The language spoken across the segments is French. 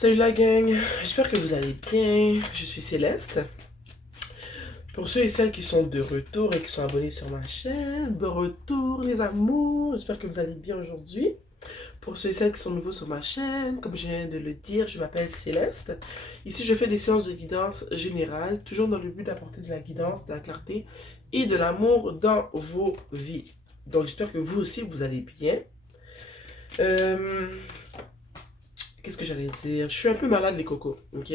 Salut la gang, j'espère que vous allez bien. Je suis Céleste. Pour ceux et celles qui sont de retour et qui sont abonnés sur ma chaîne, bon retour les amours. J'espère que vous allez bien aujourd'hui. Pour ceux et celles qui sont nouveaux sur ma chaîne, comme je viens de le dire, je m'appelle Céleste. Ici, je fais des séances de guidance générale, toujours dans le but d'apporter de la guidance, de la clarté et de l'amour dans vos vies. Donc, j'espère que vous aussi, vous allez bien. Euh, Qu'est-ce que j'allais dire? Je suis un peu malade, les cocos, ok?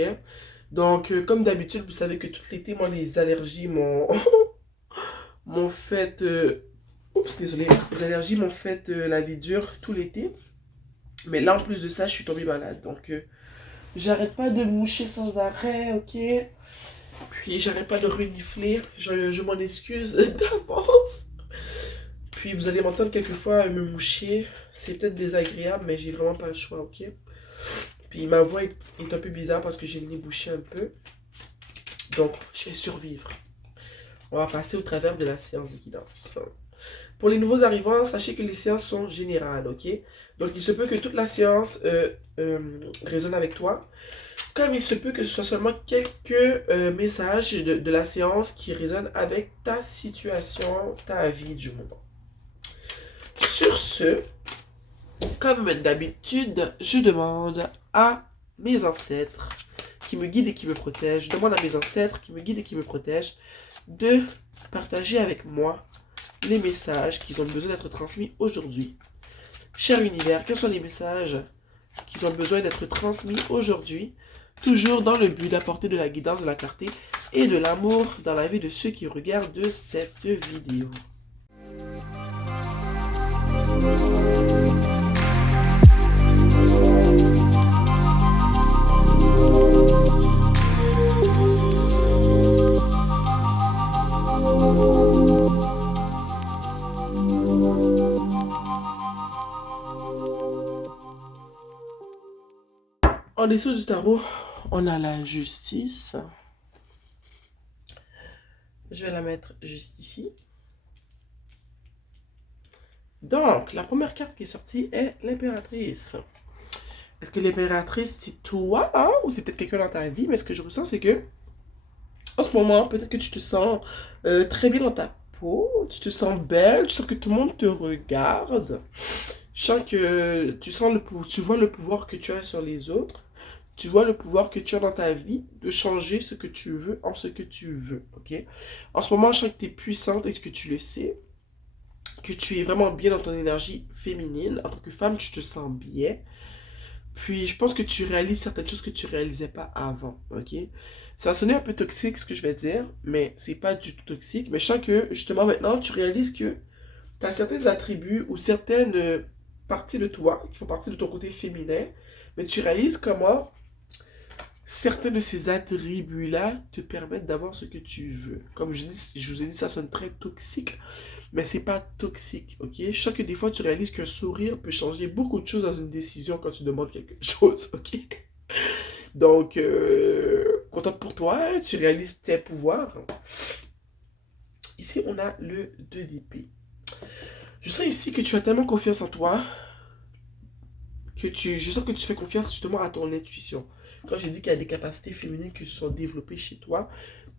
Donc, comme d'habitude, vous savez que tout l'été, moi, les allergies m'ont m'ont fait... Oups, désolé. Les allergies m'ont fait la vie dure tout l'été. Mais là, en plus de ça, je suis tombée malade. Donc, j'arrête pas de moucher sans arrêt, ok? Puis, j'arrête pas de renifler. Je m'en excuse d'avance. Puis, vous allez m'entendre quelquefois me moucher. C'est peut-être désagréable, mais j'ai vraiment pas le choix, ok? Puis, ma voix est un peu bizarre parce que j'ai le nez bouché un peu. Donc, je vais survivre. On va passer au travers de la séance de guidance. Pour les nouveaux arrivants, sachez que les séances sont générales, ok? Donc, il se peut que toute la séance résonne avec toi, comme il se peut que ce soit seulement quelques messages de la séance qui résonnent avec ta situation, ta vie du moment. Sur ce, comme d'habitude, je demande à mes ancêtres qui me guident et qui me protègent, je demande à mes ancêtres qui me guident et qui me protègent de partager avec moi les messages qui ont besoin d'être transmis aujourd'hui. Cher univers, quels sont les messages qui ont besoin d'être transmis aujourd'hui, toujours dans le but d'apporter de la guidance, de la clarté et de l'amour dans la vie de ceux qui regardent cette vidéo. En dessous du tarot, on a la justice. Je vais la mettre juste ici. Donc, la première carte qui est sortie est l'impératrice. Est-ce que l'impératrice, c'est toi, hein, ou c'est peut-être quelqu'un dans ta vie? Mais ce que je ressens, c'est que, en ce moment, peut-être que tu te sens très bien dans ta peau, tu te sens belle, tu sens que tout le monde te regarde. Je sens que tu vois le pouvoir que tu as sur les autres. Tu vois le pouvoir que tu as dans ta vie de changer ce que tu veux en ce que tu veux, ok? En ce moment, je sens que tu es puissante et que tu le sais, que tu es vraiment bien dans ton énergie féminine. En tant que femme, tu te sens bien. Puis, je pense que tu réalises certaines choses que tu réalisais pas avant, ok? Ça va sonner un peu toxique ce que je vais dire, mais c'est pas du tout toxique. Mais je sens que, justement, maintenant, tu réalises que tu as certains attributs ou certaines parties de toi qui font partie de ton côté féminin, mais tu réalises comment certains de ces attributs-là te permettent d'avoir ce que tu veux. Comme je vous ai dit, ça sonne très toxique, mais c'est pas toxique, ok? Je sens que des fois, tu réalises qu'un sourire peut changer beaucoup de choses dans une décision quand tu demandes quelque chose, ok? Donc, contente pour toi, hein, tu réalises tes pouvoirs. Ici, on a le 2 d'épée. Je sens ici que tu as tellement confiance en toi je sens que tu fais confiance justement à ton intuition. Quand j'ai dit qu'il y a des capacités féminines qui se sont développées chez toi,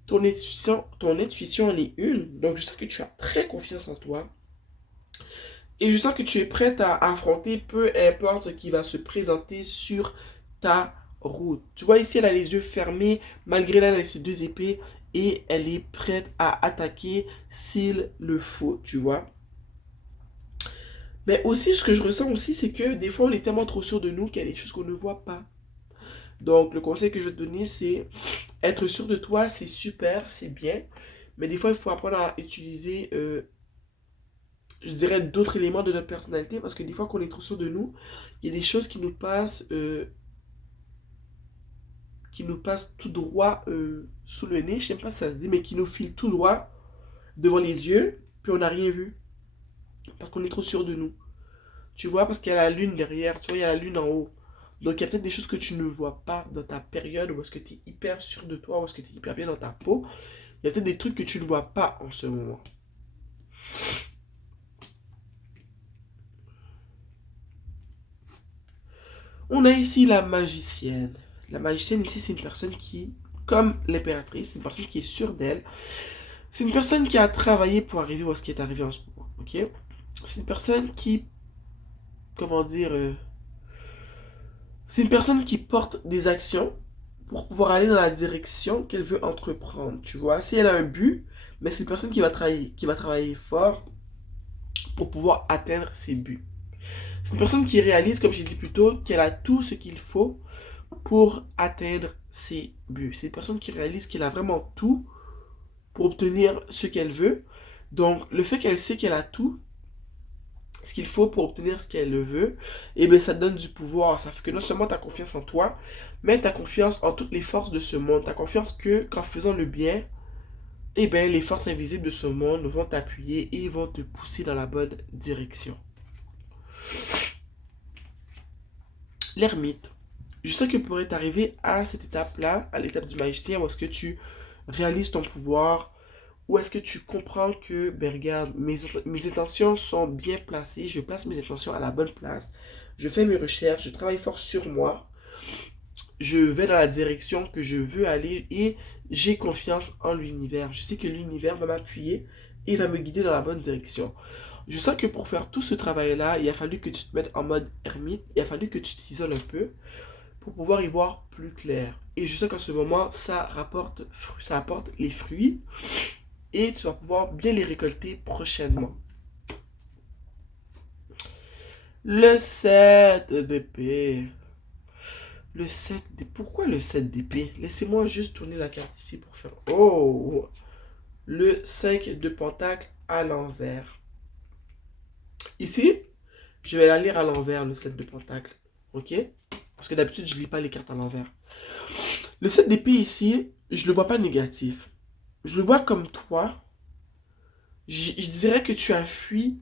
ton intuition en est une. Donc, je sens que tu as très confiance en toi. Et je sens que tu es prête à affronter peu importe ce qui va se présenter sur ta route. Tu vois, ici, elle a les yeux fermés, malgré là, elle a ses deux épées, et elle est prête à attaquer s'il le faut, tu vois. Mais aussi, ce que je ressens aussi, c'est que des fois, on est tellement trop sûr de nous qu'il y a des choses qu'on ne voit pas. Donc, le conseil que je vais te donner, c'est être sûr de toi, c'est super, c'est bien. Mais des fois, il faut apprendre à utiliser, je dirais, d'autres éléments de notre personnalité. Parce que des fois, qu'on est trop sûr de nous, il y a des choses qui nous passent tout droit sous le nez. Je ne sais pas si ça se dit, mais qui nous filent tout droit devant les yeux. Puis on n'a rien vu. Parce qu'on est trop sûr de nous. Tu vois, parce qu'il y a la lune derrière. Tu vois, il y a la lune en haut. Donc, il y a peut-être des choses que tu ne vois pas dans ta période où est-ce que tu es hyper sûr de toi, où est-ce que tu es hyper bien dans ta peau. Il y a peut-être des trucs que tu ne vois pas en ce moment. On a ici la magicienne. La magicienne ici, c'est une personne qui, comme l'impératrice, c'est une personne qui est sûre d'elle. C'est une personne qui a travaillé pour arriver où est-ce qui est arrivé en ce moment. Ok? C'est une personne qui, comment dire, c'est une personne qui porte des actions pour pouvoir aller dans la direction qu'elle veut entreprendre. Tu vois, si elle a un but, mais c'est une personne qui va travailler fort pour pouvoir atteindre ses buts. C'est une personne qui réalise, comme j'ai dit plus tôt, qu'elle a tout ce qu'il faut pour atteindre ses buts. C'est une personne qui réalise qu'elle a vraiment tout pour obtenir ce qu'elle veut. Donc, le fait qu'elle sait qu'elle a tout ce qu'il faut pour obtenir ce qu'elle veut, et bien ça te donne du pouvoir. Ça fait que non seulement tu as confiance en toi, mais tu as confiance en toutes les forces de ce monde. Tu as confiance que qu'en faisant le bien, et bien les forces invisibles de ce monde vont t'appuyer et vont te pousser dans la bonne direction. L'ermite. Je sais que pour être arrivé à cette étape-là, à l'étape du magicien, où est-ce que tu réalises ton pouvoir, où est-ce que tu comprends que, ben regarde, mes intentions sont bien placées, je place mes intentions à la bonne place, je fais mes recherches, je travaille fort sur moi, je vais dans la direction que je veux aller et j'ai confiance en l'univers. Je sais que l'univers va m'appuyer et va me guider dans la bonne direction. Je sens que pour faire tout ce travail-là, il a fallu que tu te mettes en mode ermite, il a fallu que tu t'isoles un peu pour pouvoir y voir plus clair. Et je sais qu'en ce moment, ça apporte les fruits et tu vas pouvoir bien les récolter prochainement. Le 7 d'épée. Le 7 d'épée. Pourquoi le 7 d'épée? Laissez-moi juste tourner la carte ici pour faire... Oh! Le 5 de pentacle à l'envers. Ici, je vais la lire à l'envers, le 7 de pentacle. Ok? Parce que d'habitude, je ne lis pas les cartes à l'envers. Le 7 d'épée ici, je ne le vois pas négatif. Je le vois comme toi. Je dirais que tu as fui.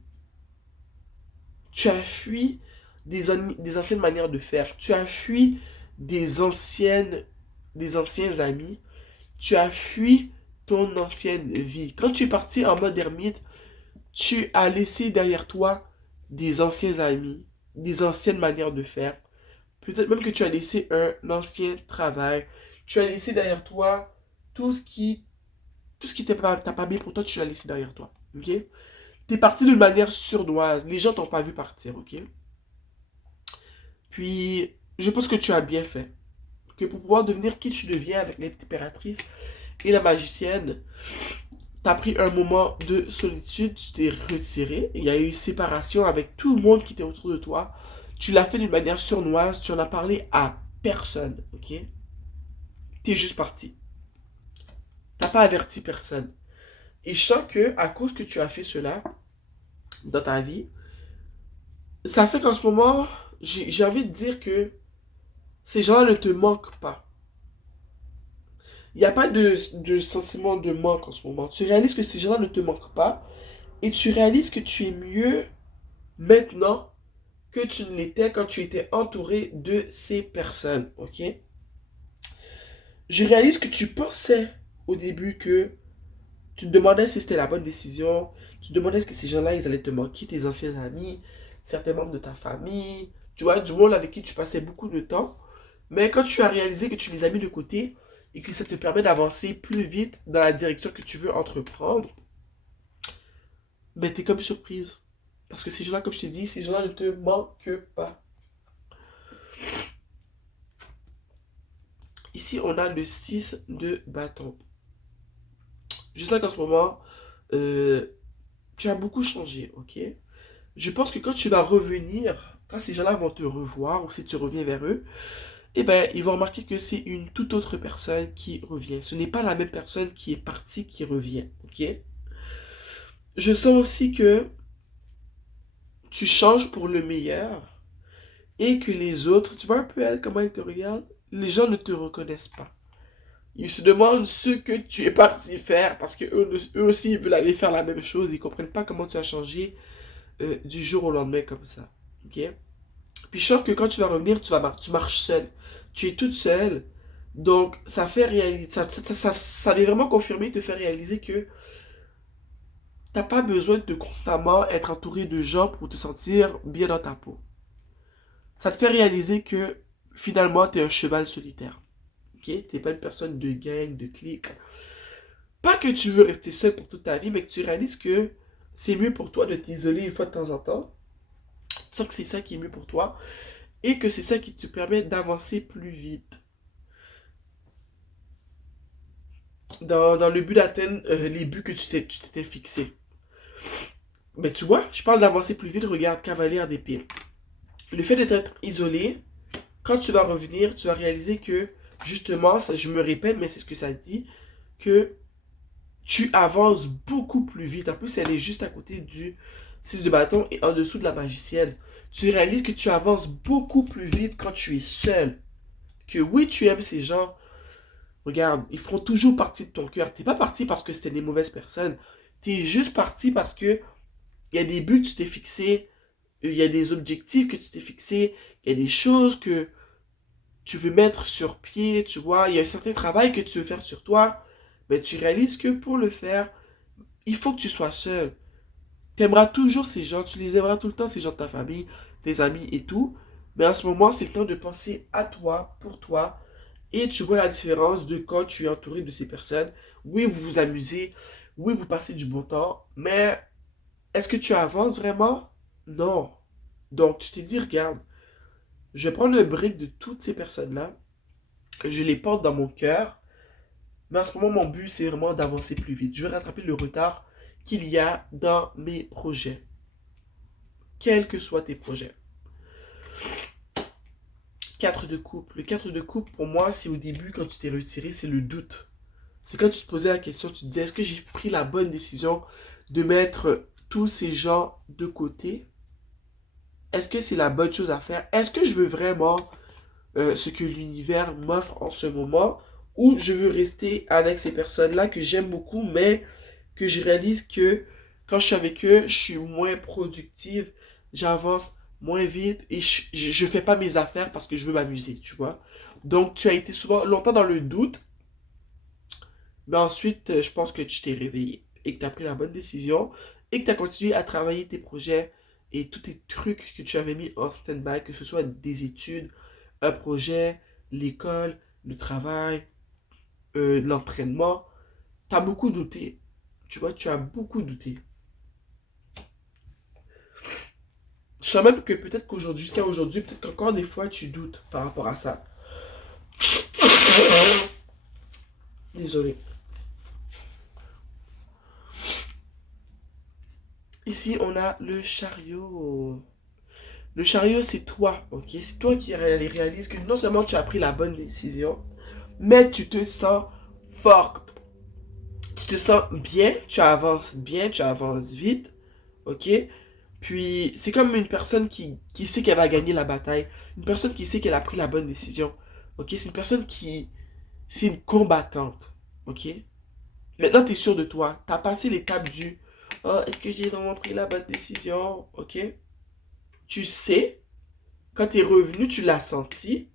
Tu as fui des anciennes manières de faire. Tu as fui des anciens amis. Tu as fui ton ancienne vie. Quand tu es parti en mode ermite, tu as laissé derrière toi des anciens amis, des anciennes manières de faire. Peut-être même que tu as laissé un ancien travail. Tu as laissé derrière toi tout ce qui tout ce qui t'a pas bien pour toi, tu l'as laissé derrière toi. Ok? T'es parti d'une manière sournoise. Les gens t'ont pas vu partir, ok? Puis, je pense que tu as bien fait. Que pour pouvoir devenir qui tu deviens avec l'impératrice et la magicienne, tu as pris un moment de solitude, tu t'es retiré, il y a eu séparation avec tout le monde qui était autour de toi. Tu l'as fait d'une manière sournoise, tu en as parlé à personne, ok? T'es juste parti. T'as pas averti personne. Et je sens que, à cause que tu as fait cela dans ta vie, ça fait qu'en ce moment, j'ai envie de dire que ces gens-là ne te manquent pas. Il n'y a pas de sentiment de manque en ce moment. Tu réalises que ces gens-là ne te manquent pas et tu réalises que tu es mieux maintenant que tu ne l'étais quand tu étais entouré de ces personnes. Ok? Je réalise que tu pensais au début que tu te demandais si c'était la bonne décision. Tu te demandais que ces gens-là, ils allaient te manquer, tes anciens amis, certains membres de ta famille, tu vois, du monde avec qui tu passais beaucoup de temps. Mais quand tu as réalisé que tu les as mis de côté et que ça te permet d'avancer plus vite dans la direction que tu veux entreprendre, ben t'es comme surprise. Parce que ces gens-là, comme je t'ai dit, ces gens-là ne te manquent pas. Ici, on a le 6 de bâton. Je sais qu'en ce moment, euh, tu as beaucoup changé, ok? Je pense que quand tu vas revenir, quand ces gens-là vont te revoir, ou si tu reviens vers eux, eh ben, ils vont remarquer que c'est une toute autre personne qui revient. Ce n'est pas la même personne qui est partie qui revient, ok? Je sens aussi que tu changes pour le meilleur et que les autres, tu vois un peu elle, comment elle te regarde, les gens ne te reconnaissent pas. Ils se demandent ce que tu es parti faire parce que eux aussi ils veulent aller faire la même chose. Ils comprennent pas comment tu as changé du jour au lendemain comme ça, ok? Puis je sens que quand tu vas revenir, tu marches seule. Tu es toute seule. Donc, ça fait réaliser, ça vient vraiment confirmer, te faire réaliser que t'as pas besoin de constamment être entouré de gens pour te sentir bien dans ta peau. Ça te fait réaliser que finalement, tu es un cheval solitaire. Ok? T'es pas une personne de gang, de clique. Pas que tu veux rester seul pour toute ta vie, mais que tu réalises que c'est mieux pour toi de t'isoler une fois de temps en temps. Tu sens que c'est ça qui est mieux pour toi et que c'est ça qui te permet d'avancer plus vite. Dans le but d'atteindre les buts que tu t'étais fixé. Mais tu vois, je parle d'avancer plus vite, regarde, cavalière d'épée. Le fait d'être isolé, quand tu vas revenir, tu vas réaliser que, justement, ça, je me répète, mais c'est ce que ça dit, que tu avances beaucoup plus vite. En plus, elle est juste à côté du 6 de bâton et en dessous de la magicienne. Tu réalises que tu avances beaucoup plus vite quand tu es seul. Que oui, tu aimes ces gens. Regarde, ils feront toujours partie de ton cœur. T'es pas parti parce que c'était des mauvaises personnes. T'es juste parti parce que il y a des buts que tu t'es fixés, il y a des objectifs que tu t'es fixés, il y a des choses que tu veux mettre sur pied, tu vois, il y a un certain travail que tu veux faire sur toi, mais tu réalises que pour le faire, il faut que tu sois seul. Tu aimeras toujours ces gens, tu les aimeras tout le temps, ces gens de ta famille, tes amis et tout, mais en ce moment, c'est le temps de penser à toi, pour toi, et tu vois la différence de quand tu es entouré de ces personnes. Oui, vous vous amusez, oui, vous passez du bon temps, mais est-ce que tu avances vraiment? Non. Donc, tu t'es dit, regarde, je vais prendre le break de toutes ces personnes-là, je les porte dans mon cœur, mais en ce moment, mon but, c'est vraiment d'avancer plus vite. Je vais rattraper le retard qu'il y a dans mes projets, quels que soient tes projets. 4 de coupe. Le 4 de coupe, pour moi, c'est au début, quand tu t'es retiré, c'est le doute. C'est quand tu te posais la question, tu te disais, est-ce que j'ai pris la bonne décision de mettre tous ces gens de côté? Est-ce que c'est la bonne chose à faire? Est-ce que je veux vraiment ce que l'univers m'offre en ce moment, ou je veux rester avec ces personnes-là que j'aime beaucoup, mais que je réalise que quand je suis avec eux, je suis moins productive, j'avance moins vite et je fais pas mes affaires parce que je veux m'amuser, tu vois. Donc tu as été souvent longtemps dans le doute, mais ensuite je pense que tu t'es réveillé et que tu as pris la bonne décision et que tu as continué à travailler tes projets et tous tes trucs que tu avais mis en stand-by, que ce soit des études, un projet, l'école, le travail, l'entraînement. Tu as beaucoup douté. Tu vois, tu as beaucoup douté. Je sens même que peut-être qu'aujourd'hui, jusqu'à aujourd'hui, peut-être qu'encore des fois, tu doutes par rapport à ça. Désolé. Ici, on a le chariot. Le chariot, c'est toi, ok? C'est toi qui réalise que non seulement tu as pris la bonne décision, mais tu te sens forte. Tu te sens bien, tu avances vite, ok? Puis, c'est comme une personne qui sait qu'elle va gagner la bataille. Une personne qui sait qu'elle a pris la bonne décision. Ok? C'est une personne qui... C'est une combattante. Ok? Maintenant, tu es sûr de toi. Tu as passé l'étape du... Oh, est-ce que j'ai vraiment pris la bonne décision? Ok? Tu sais, quand tu es revenu, tu l'as senti,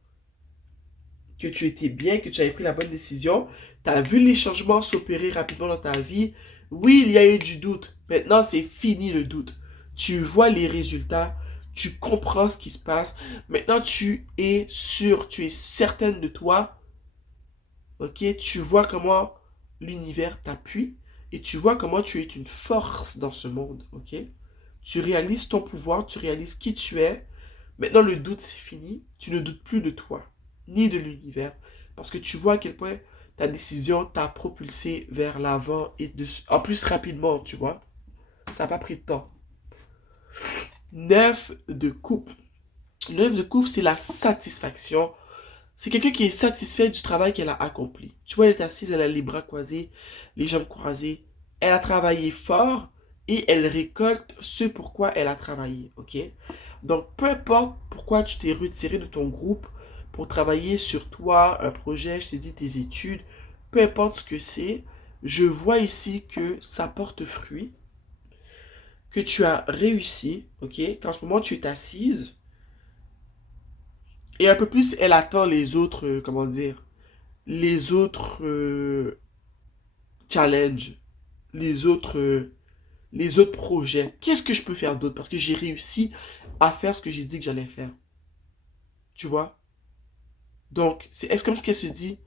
que tu étais bien, que tu avais pris la bonne décision. Tu as vu les changements s'opérer rapidement dans ta vie. Oui, il y a eu du doute. Maintenant, c'est fini le doute. Tu vois les résultats. Tu comprends ce qui se passe. Maintenant, tu es sûr, tu es certaine de toi. Ok? Tu vois comment l'univers t'appuie. Et tu vois comment tu es une force dans ce monde. Ok? Tu réalises ton pouvoir, tu réalises qui tu es. Maintenant, le doute, c'est fini. Tu ne doutes plus de toi, ni de l'univers. Parce que tu vois à quel point ta décision t'a propulsé vers l'avant et en plus rapidement, tu vois. Ça n'a pas pris de temps. 9 de coupe. Le 9 de coupe, c'est la satisfaction. C'est quelqu'un qui est satisfait du travail qu'elle a accompli. Tu vois, elle est assise, elle a les bras croisés, les jambes croisées. Elle a travaillé fort et elle récolte ce pourquoi elle a travaillé, ok? Donc, peu importe pourquoi tu t'es retiré de ton groupe pour travailler sur toi, un projet, je t'ai dit tes études, peu importe ce que c'est, je vois ici que ça porte fruit, que tu as réussi, ok? Qu'en ce moment tu es assise et un peu plus elle attend les autres, comment dire, les autres challenges, les autres, euh, les autres projets. Qu'est-ce que je peux faire d'autre? Parce que j'ai réussi à faire ce que j'ai dit que j'allais faire. tu vois. Donc, est-ce comme ce qu'elle se dit,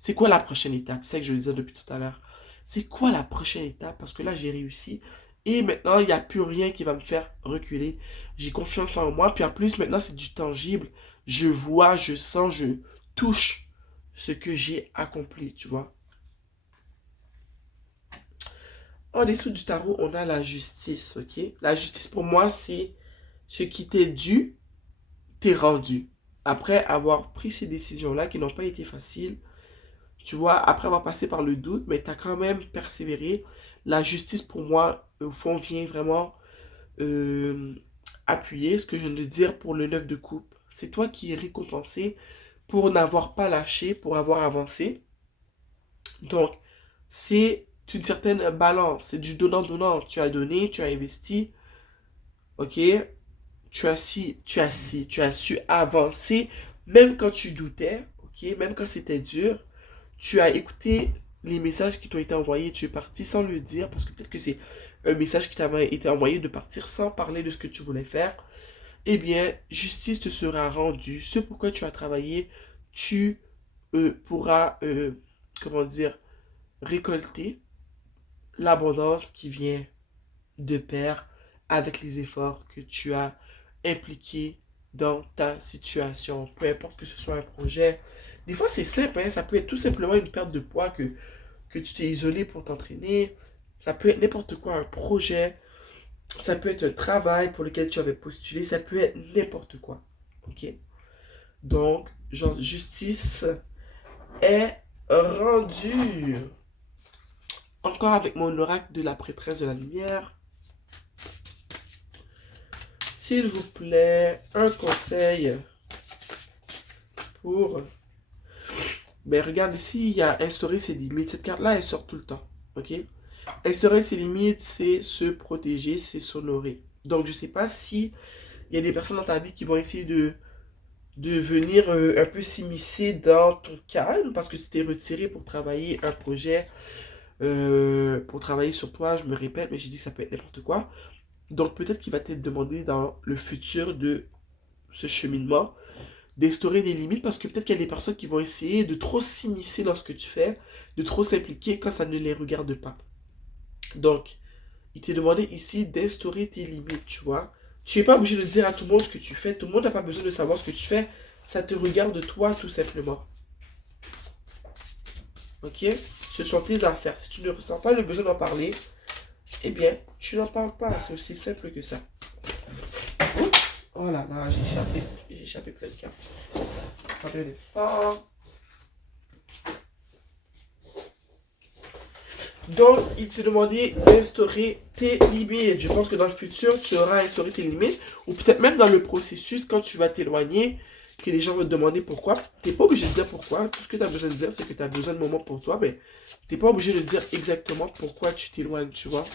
c'est quoi la prochaine étape? C'est ça que je le disais depuis tout à l'heure. C'est quoi la prochaine étape? Parce que là, j'ai réussi. Et maintenant, il n'y a plus rien qui va me faire reculer. J'ai confiance en moi. Puis en plus, maintenant, c'est du tangible. Je vois, je sens, je touche ce que j'ai accompli, tu vois. En dessous du tarot, on a la justice, ok? La justice, pour moi, c'est ce qui t'est dû, t'est rendu. Après avoir pris ces décisions-là qui n'ont pas été faciles, tu vois, après avoir passé par le doute, mais tu as quand même persévéré. La justice, pour moi, au fond, vient vraiment euh, appuyer ce que je viens de dire pour le 9 de coupe. C'est toi qui es récompensé pour n'avoir pas lâché, pour avoir avancé. Donc, c'est une certaine balance, c'est du donnant-donnant. Tu as donné, tu as investi, ok? Tu as su avancer, même quand tu doutais, ok? Même quand c'était dur. Tu as écouté les messages qui t'ont été envoyés, tu es parti sans le dire, parce que peut-être que c'est un message qui t'avait été envoyé de partir sans parler de ce que tu voulais faire. Eh bien, justice te sera rendue. Ce pourquoi tu as travaillé, tu pourras, comment dire, récolter l'abondance qui vient de pair avec les efforts que tu as impliqués dans ta situation. Peu importe que ce soit un projet. Des fois, c'est simple, hein, ça peut être tout simplement une perte de poids que tu t'es isolé pour t'entraîner. Ça peut être n'importe quoi, un projet. Ça peut être un travail pour lequel tu avais postulé. Ça peut être n'importe quoi. Ok? Donc, genre, justice est rendue. Encore avec mon oracle de la prêtresse de la lumière. S'il vous plaît, un conseil pour... Ben regarde ici, il y a instaurer ses limites. Cette carte-là, elle sort tout le temps. Ok? Instaurer ses limites, c'est se protéger, c'est s'honorer. Donc, je sais pas si il y a des personnes dans ta vie qui vont essayer de venir un peu s'immiscer dans ton calme parce que tu t'es retiré pour travailler un projet, pour travailler sur toi. Je me répète, mais j'ai dit que ça peut être n'importe quoi. Donc, peut-être qu'il va t'être demandé dans le futur de ce cheminement d'instaurer des limites parce que peut-être qu'il y a des personnes qui vont essayer de trop s'immiscer dans ce que tu fais, de trop s'impliquer quand ça ne les regarde pas. Donc, il t'est demandé ici d'instaurer tes limites, tu vois. Tu n'es pas obligé de dire à tout le monde ce que tu fais. Tout le monde n'a pas besoin de savoir ce que tu fais. Ça te regarde toi, tout simplement. Ok? Ce sont tes affaires. Si tu ne ressens pas le besoin d'en parler, eh bien, tu n'en parles pas. C'est aussi simple que ça. Oups! Oh là là, j'ai échappé plein de cartes. Attendez un instant. Donc, il te demandait d'instaurer tes limites. Je pense que dans le futur, tu auras instauré tes limites. Ou peut-être même dans le processus, quand tu vas t'éloigner, que les gens vont te demander pourquoi. Tu n'es pas obligé de dire pourquoi. Tout ce que tu as besoin de dire, c'est que tu as besoin de moments pour toi. Mais tu n'es pas obligé de dire exactement pourquoi tu t'éloignes, tu vois.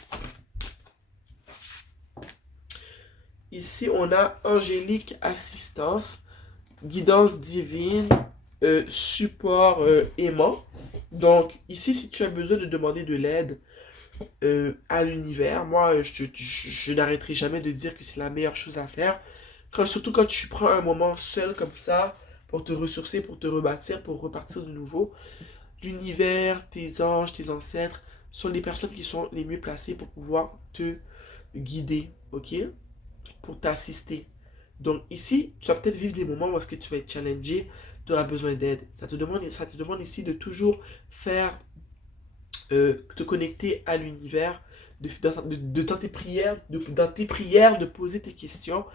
Ici, on a angélique assistance, guidance divine, support aimant. Donc, ici, si tu as besoin de demander de l'aide, à l'univers. Moi, je n'arrêterai jamais de dire que c'est la meilleure chose à faire. Surtout quand tu prends un moment seul comme ça, pour te ressourcer, pour te rebâtir, pour repartir de nouveau. L'univers, tes anges, tes ancêtres sont les personnes qui sont les mieux placées pour pouvoir te guider, ok? Pour t'assister. Donc ici, tu vas peut-être vivre des moments où est-ce que tu vas être challengé, tu auras besoin d'aide. Ça te demande ici de toujours faire te connecter à l'univers, dans tes prières, de poser tes questions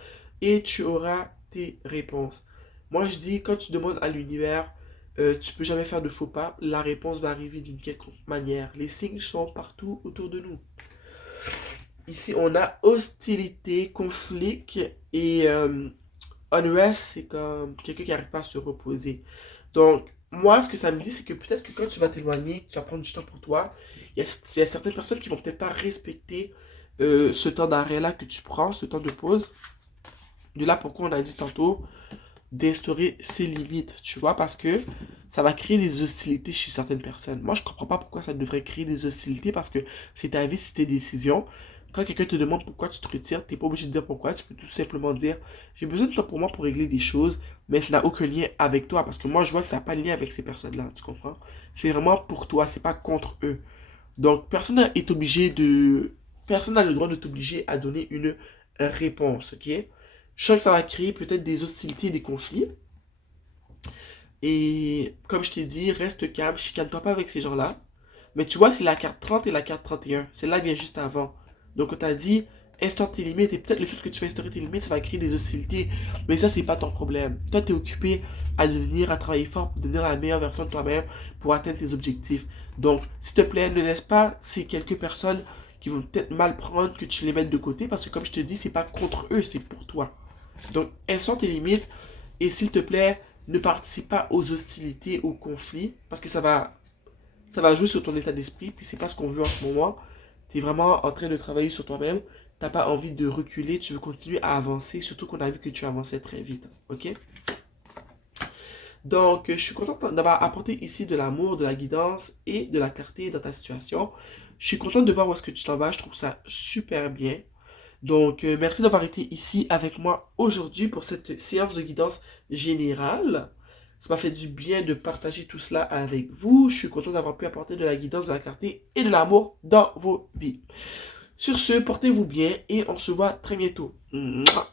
et tu auras tes réponses. Moi, je dis, quand tu demandes à l'univers, tu peux jamais faire de faux pas, la réponse va arriver d'une quelconque manière. Les signes sont partout autour de nous. Ici, on a hostilité, conflit et unrest, c'est comme quelqu'un qui n'arrive pas à se reposer. Donc, moi, ce que ça me dit, c'est que peut-être que quand tu vas t'éloigner, tu vas prendre du temps pour toi, il y a certaines personnes qui vont peut-être pas respecter ce temps d'arrêt-là que tu prends, ce temps de pause. De là, pourquoi on a dit tantôt d'instaurer ses limites, tu vois, parce que ça va créer des hostilités chez certaines personnes. Moi, je comprends pas pourquoi ça devrait créer des hostilités, parce que c'est ta vie, c'est tes décisions. Quand quelqu'un te demande pourquoi tu te retires, tu n'es pas obligé de dire pourquoi. Tu peux tout simplement dire, j'ai besoin de toi pour moi pour régler des choses, mais ça n'a aucun lien avec toi. Parce que moi, je vois que ça n'a pas de lien avec ces personnes-là. Tu comprends? C'est vraiment pour toi, c'est pas contre eux. Donc, personne n'a le droit de t'obliger à donner une réponse, ok? Je sens que ça va créer peut-être des hostilités et des conflits. Et comme je t'ai dit, reste calme, chicane-toi pas avec ces gens-là. Mais tu vois, c'est la carte 30 et la carte 31. Celle-là vient juste avant. Donc, on t'a dit, instaure tes limites. Et peut-être le fait que tu vas instaurer tes limites, ça va créer des hostilités. Mais ça, c'est pas ton problème. Toi, t'es occupé à travailler fort pour devenir la meilleure version de toi-même pour atteindre tes objectifs. Donc, s'il te plaît, ne laisse pas ces quelques personnes qui vont peut-être mal prendre que tu les mettes de côté. Parce que, comme je te dis, c'est pas contre eux, c'est pour toi. Donc, instaure tes limites. Et s'il te plaît, ne participe pas aux hostilités, aux conflits. Parce que ça va jouer sur ton état d'esprit, puis c'est pas ce qu'on veut en ce moment. Tu es vraiment en train de travailler sur toi-même. T'as pas envie de reculer, tu veux continuer à avancer, surtout qu'on a vu que tu avançais très vite. Ok? Donc, je suis content d'avoir apporté ici de l'amour, de la guidance et de la clarté dans ta situation. Je suis content de voir où est-ce que tu t'en vas. Je trouve ça super bien. Donc, merci d'avoir été ici avec moi aujourd'hui pour cette séance de guidance générale. Ça m'a fait du bien de partager tout cela avec vous. Je suis content d'avoir pu apporter de la guidance, de la clarté et de l'amour dans vos vies. Sur ce, portez-vous bien et on se voit très bientôt. Mouah.